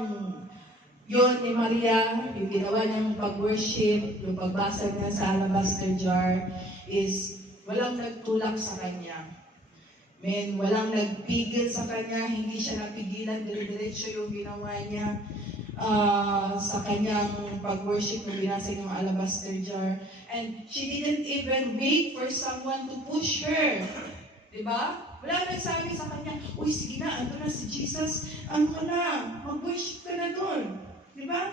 yun ni Maria, yung ginawa niyang pag-worship, yung pagbasa niya sa alabaster jar, is walang nagtulak sa kanya. Walang nagpigil sa kanya, hindi siya napigilan, dire-diretso yung ginawa niya sa kanyang pag-worship nung binasa yung alabaster jar. And she didn't even wait for someone to push her. Diba? Wala nagsabi sa kanya, uy, sige na, ando na si Jesus, mag-worship ka na doon. Diba?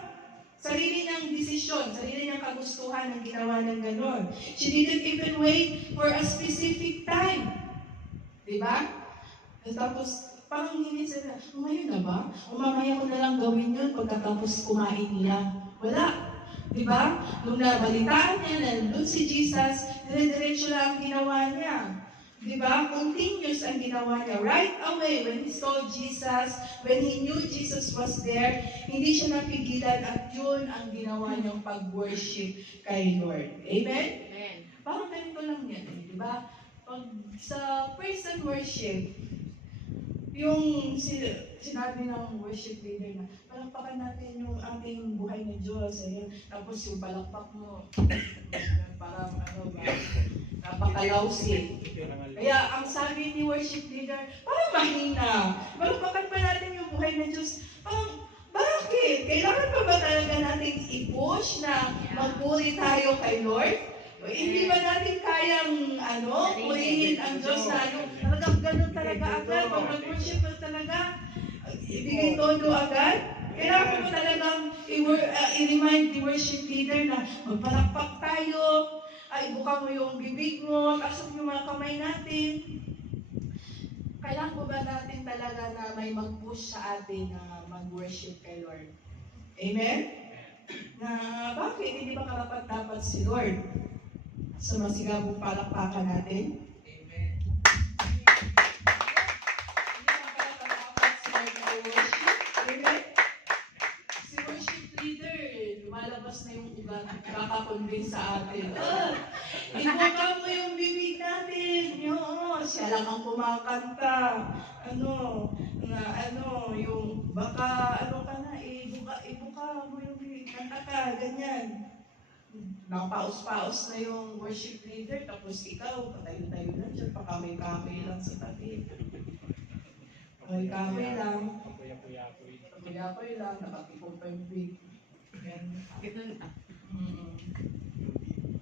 sarili niyang desisyon, sarili niyang kagustuhan ang ginawa ng ganon. She didn't even wait for a specific time. Diba? Tapos, parang hindi sila, ngayon na ba? O mamaya ko na lang gawin yun pagkatapos kumain nila. Wala. Diba? Nung nabalitaan niya na doon si Jesus, dire-diretso lang ang ginawa niya. Diba? Continuous ang ginawa niya. Right away, when he saw Jesus, when he knew Jesus was there, hindi siya napigilan at yun ang ginawa niyang pag-worship kay Lord. Amen? Amen. Parang ganito lang yan, diba? Pag sa praise and worship, yung sinabi ng worship leader na palakpakan natin yung ating buhay ng Diyos. Ayan. Tapos yung palakpak mo, parang ano ba, napakalawsi. Kaya ang sabi ni worship leader, parang mahina. Palakpakan pa natin yung buhay ng Diyos. Parang, bakit? Kailangan pa ba talaga natin i-push na magpuri tayo kay Lord? Hindi ba natin kayang purihin ang Diyos na talagang ganun talaga agad. Pag mag-worship mo talaga, ibigay todo agad. Kailangan mo talagang i-remind the worship leader na magpalakpak tayo, ibuka mo yung bibig mo, taas mo yung mga kamay natin. Kailangan po ba natin talaga na may mag-push sa atin na mag-worship kay Lord? Amen? Na bakit? Hindi ba karapat-dapat si Lord? Sa masigabong palakpakan natin. Amen. Hindi ba karapat-dapat si Lord na worship? Amen? Si worship leader, lumalabas na yung ugat, kakakonvince sa atin. Ibuka mo yung bibig natin. Siya lang ang kumakanta. Yung baka, ka na, ibuka mo yung bibig, kanta ka, ganyan. Nakapaos-paos na yung worship leader, tapos ikaw, patayo-tayo lang dyan, pakamay-kamay lang sa tabi. Kamay-kamay lang. Pakuya-kuya lang, nakatipong pa yung bibig. Ganun.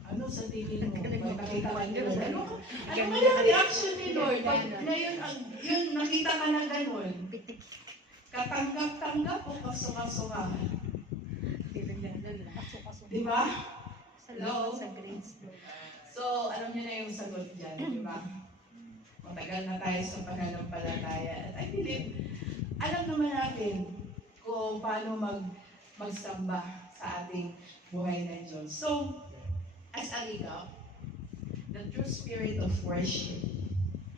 Ano sa tingin mo? Nakita ka ni Lord. Ano kaya ang reaction ni Lord? Pag ngayon, yun, nakita ka na gano'n. Katanggap-tanggap o kasuka-suka? Di ba? Hello? So, alam niyo na yung sagot dyan, di ba? Matagal na tayo sa pananampalataya. At I believe, alam naman natin kung paano magsamba sa ating buhay ng Diyos. So, as a recap, the true spirit of worship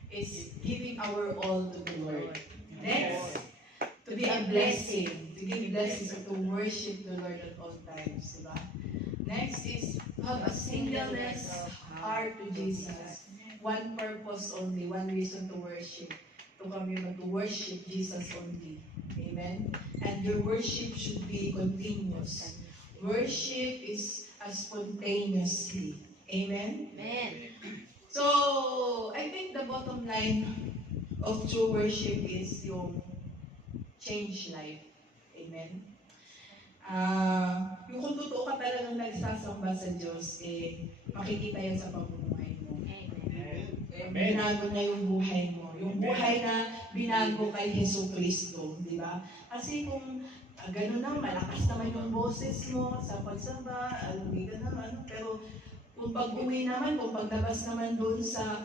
is giving our all to the Lord. Next, to be a blessing, to give blessings, or to worship the Lord at all times. Diba? Next is to have a singleness heart to Jesus. One purpose only, one reason to worship. To worship Jesus only. Amen? And your worship should be continuous. Worship is spontaneously. Amen? Amen. So, I think the bottom line of true worship is yung change life. Amen? Yung kung totoo ka talagang nagsasamba sa Diyos, makikita yan sa pamumuhay mo. Amen. Binago na yung buhay mo. Yung buhay na binago kay Jesu Cristo. Di ba? Kasi kung gano'n na, malakas naman yung boses mo sa pagsamba, alumigan naman, pero kung pag-uwi naman, kung paglabas naman doon sa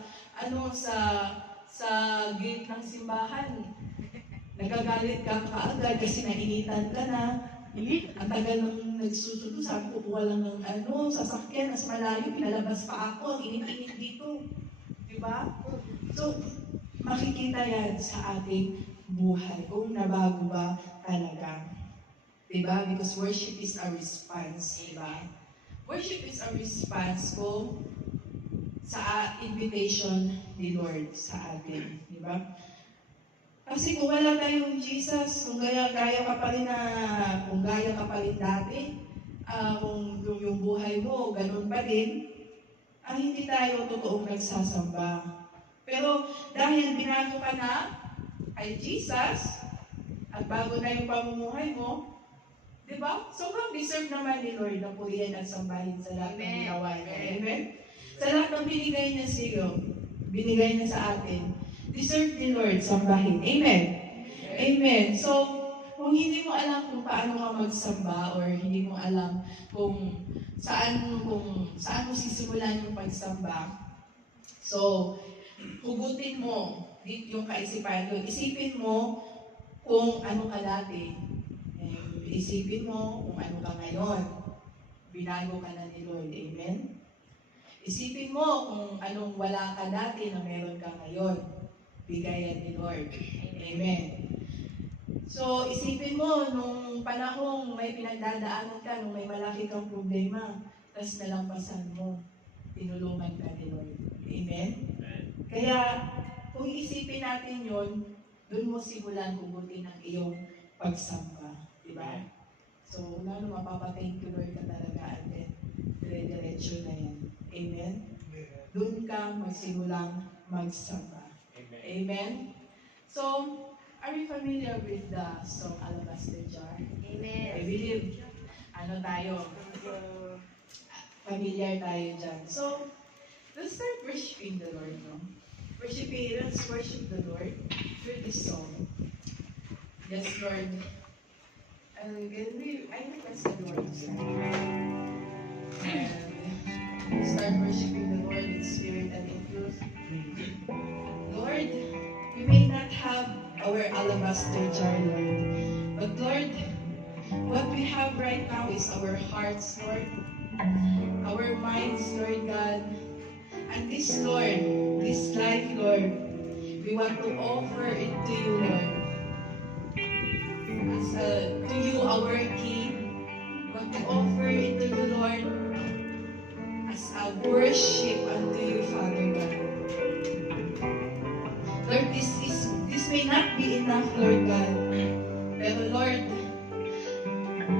gate ng simbahan, nagagalit ka kaagad kasi nainitan ka na. Ang tagal nang nagsusunod, sabi ko, kuha lang ng sasakyan, mas malayo, pinalabas pa ako, ang init-init dito. Diba? So, makikita yan sa ating buhay, kung nabago ba talaga. Diba? Because worship is a response. Diba? Worship is a response ko sa invitation ni Lord sa atin. Diba? Kasi kung wala tayong Jesus, kung gaya ka pa rin dati, kung yung buhay mo, ganun pa din, hindi tayo totoong nagsasamba. Pero dahil binago ka na kay Jesus, at bago na yung pamumuhay mo, di ba? Sobrang deserve naman ni Lord na purihan at sambahin sa lahat ng ginawa niya. Amen? Sa lahat ng binigay niya sa'yo, binigay niya sa atin, deserve ni Lord sambahin. Amen? Amen. So, Kung hindi mo alam kung paano ka magsamba or hindi mo alam kung saan mo sisimulan yung pagsamba, so hugutin mo yung kaisipan doon. Isipin mo kung ano ka dati. Isipin mo kung ano ka ngayon. Binago ka na ni Lord. Amen? Isipin mo kung anong wala ka dati na meron ka ngayon. Bigayan ni Lord. Amen. So, isipin mo, nung panahong may pinagdadaanan ka, nung may malaki kang problema, tapos nalampasan mo, tinulungan ka ni Lord. Amen? Kaya, kung isipin natin yon, doon mo simulan hugutin ang iyong pagsamba. Diba? So, lalo mapapathank you Lord ka talaga at dire-diretso na yan. Amen? Doon ka magsimulang magsamba. Amen? So, are you familiar with the song Alabaster Jar? Amen. I believe, familiar tayo dyan. So, let's start worshiping the Lord, no? Let's worship the Lord through this song. Yes, Lord. I request the Lord to start. And start worshiping the Lord in spirit and in truth. Lord, we may not have our alabaster jar, Lord. But Lord, what we have right now is our hearts, Lord. Our minds, Lord God. And this, Lord, this life, Lord, we want to offer it to you, Lord. To you, our King. We want to offer it to you, Lord, as a worship unto you, Father God. Lord, this may not be enough, Lord God. Pero Lord,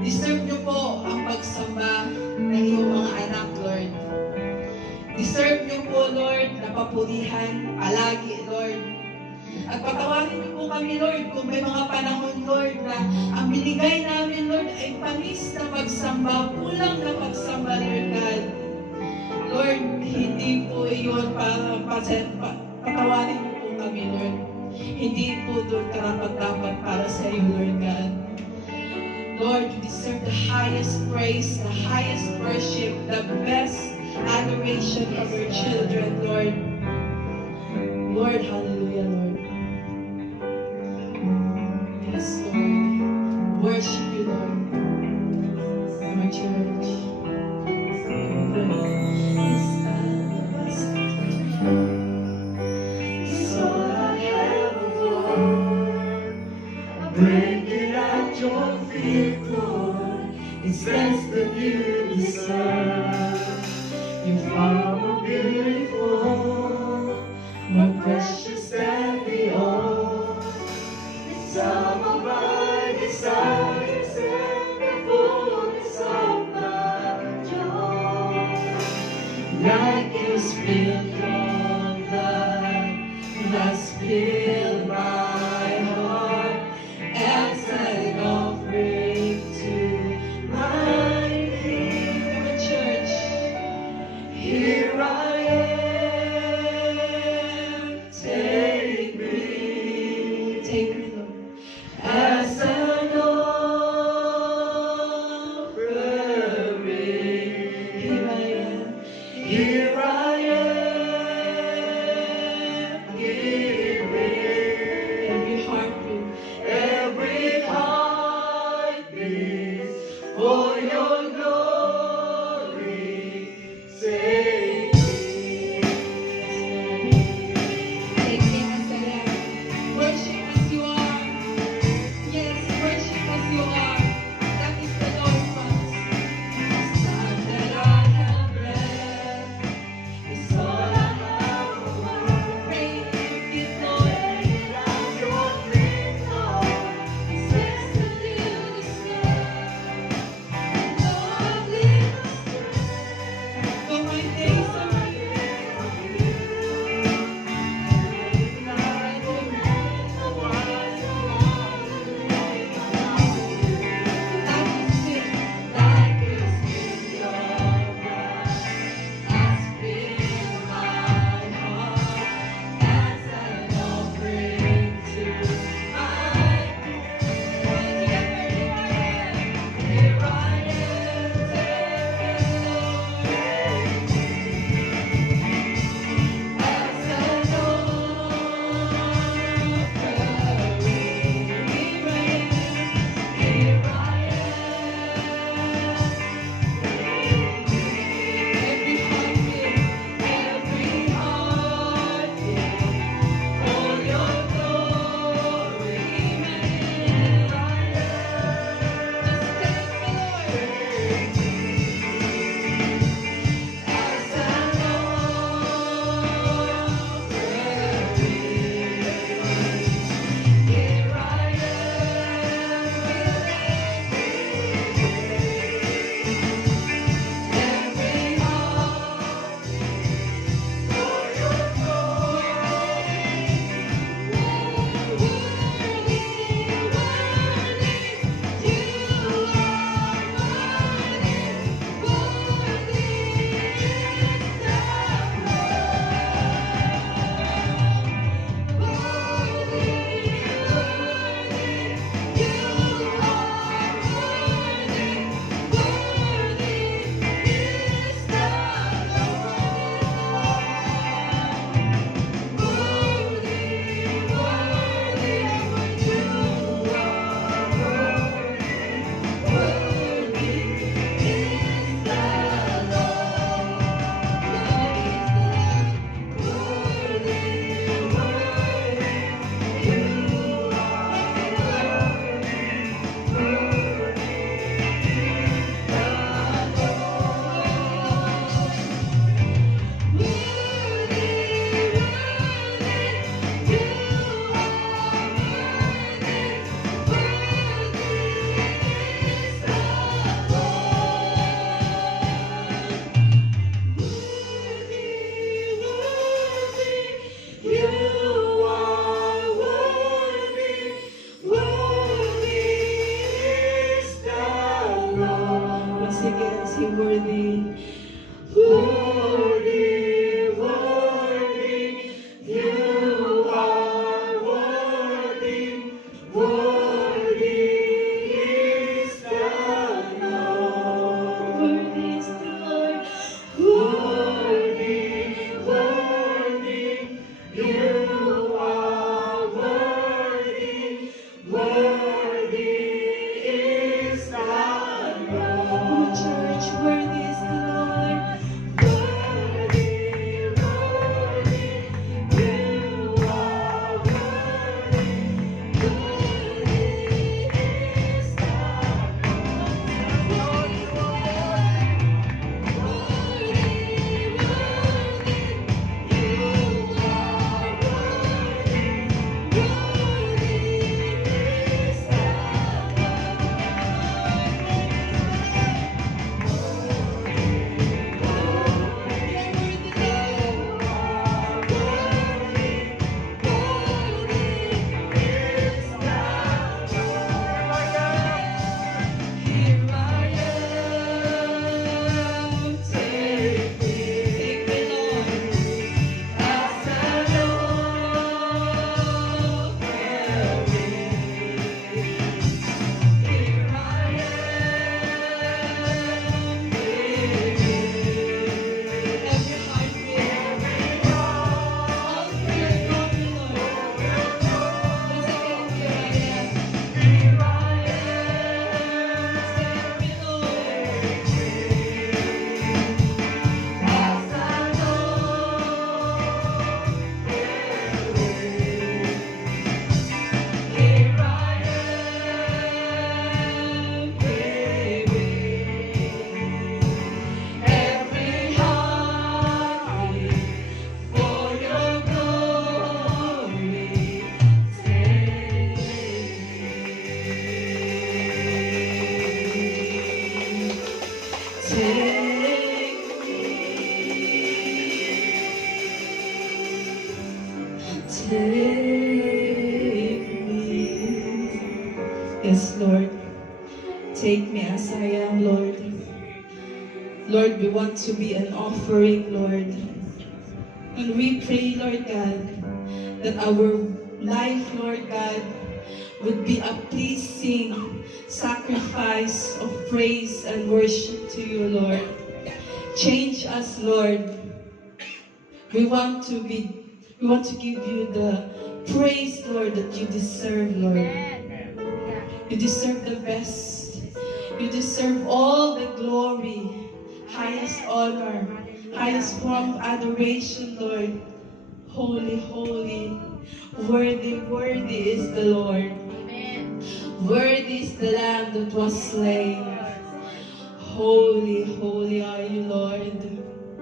deserve niyo po ang pagsamba ng iyong mga anak, Lord. Deserve niyo po, Lord, na papurihan palagi, Lord. At patawarin niyo po kami, Lord, kung may mga panahon, Lord, na ang binigay namin, Lord, ay panis na pagsamba, kulang na pagsamba, Lord God. Lord, hindi po iyon para patawarin niyo po kami, Lord. Hindi po doon karapat-dapat para sa iyo, Lord God. Lord, you deserve the highest praise, the highest worship, the best adoration of your children, Lord. Lord, hallelujah, Lord. Yes, Lord. Worship you, Lord. My church. It's all I have for. I break it at your feet, Lord. It's less than you deserve. You're far more beautiful, more precious than the old. It's all of my desires and the fullness of my joy. Like you spill your blood, that's filled my heart as an offering to my King. My church, here I am, take me, Lord, as an offering. Here I am, give me every heartbeat, for your glory, take me as I am, worship as you are. Worthy is the Lord. Worthy is the Lord. Worthy, worthy. You are worthy. Worthy is the Lord. Oh, church, worthy is the Lord. Worthy, worthy. You are worthy. Worthy is the Lord. You are worthy. Worthy, worthy. You are worthy. Worthy is the Yes, Lord. Take me as I am, Lord. Lord, we want to be an offering, Lord. And we pray, Lord God, that our life, Lord God, would be a pleasing sacrifice of praise and worship to you, Lord. Change us, Lord. We want to give you the praise, Lord, that you deserve, Lord. You deserve the best. You deserve all the glory, highest honor, highest form of adoration, Lord. Holy, holy, worthy, worthy is the Lord. Worthy is the Lamb that was slain. Holy, holy are you, Lord.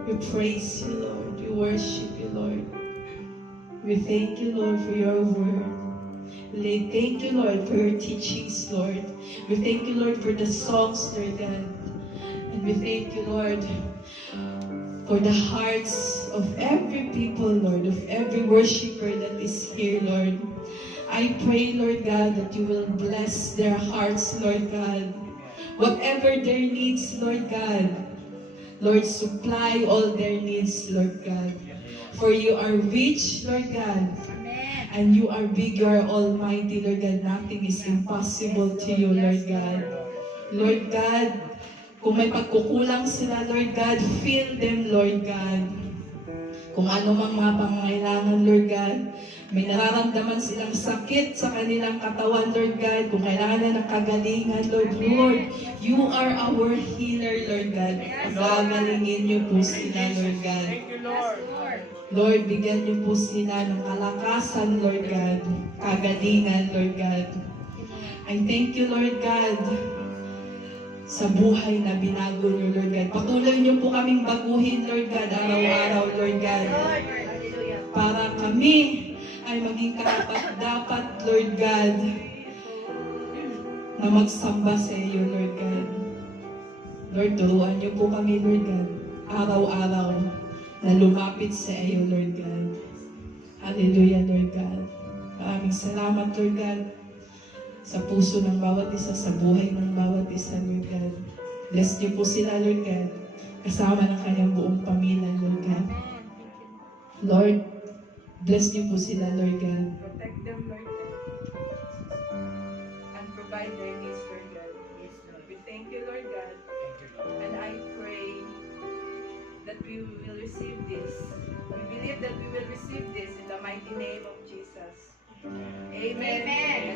We praise you, Lord. We worship you, Lord. We thank you, Lord, for your word. We thank you, Lord, for your teachings, Lord. We thank you, Lord, for the songs, Lord God. And we thank you, Lord, for the hearts of every people, Lord, of every worshiper that is here, Lord. I pray, Lord God, that you will bless their hearts, Lord God. Whatever their needs, Lord God, Lord, supply all their needs, Lord God. For you are rich, Lord God, and you are big, you are almighty, Lord God. Nothing is impossible to you, Lord God. Lord God, kung may pagkukulang sila, Lord God, fill them, Lord God. Kung ano mang mga pangangailangan, Lord God, may nararamdaman silang sakit sa kanilang katawan, Lord God, kung kailangan na ng kagalingan, Lord, Lord, you are our healer, Lord God. Gagalingin niyo po sila, Lord God. Lord, bigyan niyo po sila ng kalakasan, Lord God, kagalingan, Lord God. I thank you, Lord God, sa buhay na binago niyo, Lord God. Patuloy niyo po kaming baguhin, Lord God, araw-araw, Lord God. Para kami ay maging karapat-dapat, Lord God, na magsamba sa iyo, Lord God. Lord, turuan niyo po kami, Lord God, araw-araw na lumapit sa iyo, Lord God. Hallelujah, Lord God. Maraming salamat, Lord God, sa puso ng bawat isa, sa buhay ng bawat isa, Lord God. Bless niyo po sila, Lord God, kasama ng kanyang buong pamilya, Lord God. Lord, bless niyo po sila, Lord God. Protect them, Lord. mighty name of Jesus. Amen. Amen.